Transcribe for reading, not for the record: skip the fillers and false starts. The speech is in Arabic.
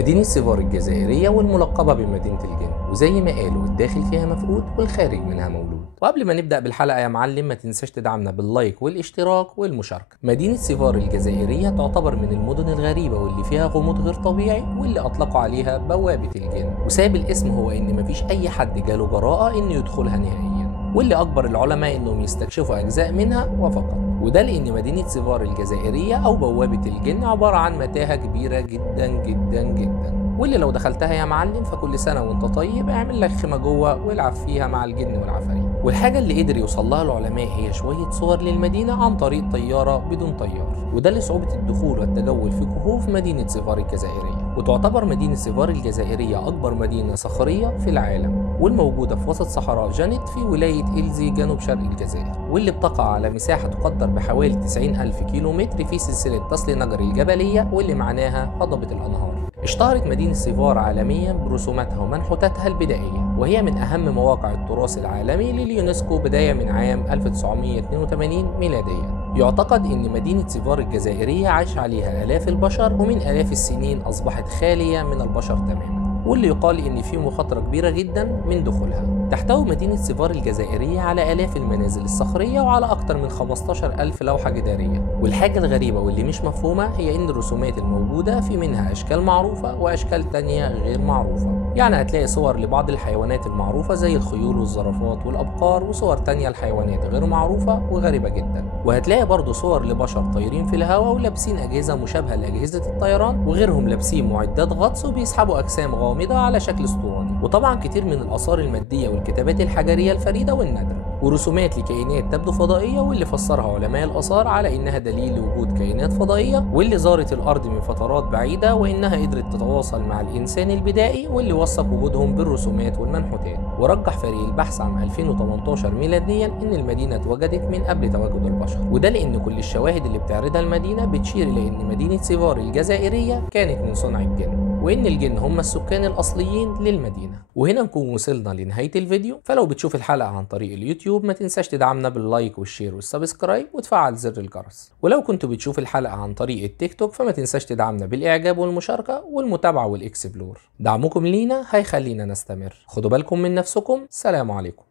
مدينة سيفار الجزائرية والملقبة بمدينة الجن، وزي ما قالوا الداخل فيها مفقود والخارج منها مولود. وقبل ما نبدأ بالحلقة يا معلم ما تنساش تدعمنا باللايك والاشتراك والمشاركة. مدينة سيفار الجزائرية تعتبر من المدن الغريبة واللي فيها غموض غير طبيعي، واللي أطلقوا عليها بوابة الجن، وسبب الاسم هو إن مفيش أي حد جاله جراءة إنه يدخلها نهائيا، واللي أجبر العلماء إنهم يستكشفوا أجزاء منها وفقط. وده لأن مدينة سيفار الجزائرية أو بوابة الجن عبارة عن متاهة كبيرة جدا جدا جدا، واللي لو دخلتها يا معلم فكل سنة وانت طيب اعمل لك خيمة جوه والعب فيها مع الجن والعفاريت. والحاجة اللي قدر يوصل لها العلماء هي شوية صور للمدينة عن طريق طيارة بدون طيار، وده لصعوبة الدخول والتجول في كهوف مدينة سيفار الجزائرية. وتعتبر مدينة سيفار الجزائرية أكبر مدينة صخرية في العالم، والموجودة في وسط صحراء جانت في ولاية إلزي جنوب شرق الجزائر، واللي بتقع على مساحة تقدر بحوالي 90,000 كيلومتر في سلسلة تصل نجر الجبلية، واللي معناها هضبة الأنهار. اشتهرت مدينة سيفار عالميا برسوماتها ومنحوتاتها البدائية، وهي من أهم مواقع التراث العالمي لليونسكو بداية من عام 1982 ميلاديا. يعتقد أن مدينة سيفار الجزائرية عاش عليها آلاف البشر، ومن آلاف السنين أصبحت خالية من البشر تماما، واللي يقال ان فيه مخاطرة كبيرة جدا من دخولها. تحتوي مدينة سيفار الجزائرية على آلاف المنازل الصخرية وعلى أكثر من 15,000 لوحة جدارية. والحاجة الغريبة واللي مش مفهومة هي ان الرسومات الموجودة في منها أشكال معروفة وأشكال تانية غير معروفة. يعني هتلاقي صور لبعض الحيوانات المعروفة زي الخيول والزرافات والأبقار، وصور تانية لحيوانات غير معروفة وغريبة جدا. وهتلاقي برضو صور لبشر طايرين في الهواء ولابسين أجهزة مشابهة لأجهزة الطيران، وغيرهم لابسين معدات غطس وبيسحبوا أجسام غامضة على شكل اسطواني. وطبعا كتير من الآثار المادية والكتابات الحجرية الفريدة والنادرة، ورسومات لكائنات تبدو فضائية، واللي فسرها علماء الآثار على إنها دليل لوجود كائنات فضائية واللي زارت الأرض من فترات بعيدة، وإنها قدرت تتواصل مع الإنسان البدائي، واللي وثق وجودهم بالرسومات والمنحوتات. ورجح فريق البحث عام 2018 ميلاديا إن المدينة اتوجدت من قبل تواجد البشر، وده لأن كل الشواهد اللي بتعرضها المدينة بتشير إلى إن مدينة سيفار الجزائرية كانت من صنع الجن، وإن الجن هم السكان الأصليين للمدينة. وهنا نكون وصلنا لنهاية الفيديو. فلو بتشوف الحلقة عن طريق اليوتيوب ما تنساش تدعمنا باللايك والشير والسبسكرايب وتفعل زر الجرس. ولو كنت بتشوف الحلقة عن طريق التيك توك فما تنساش تدعمنا بالإعجاب والمشاركة والمتابعة والإكسبلور. دعمكم لينا هيخلينا نستمر. خدوا بالكم من نفسكم. سلام عليكم.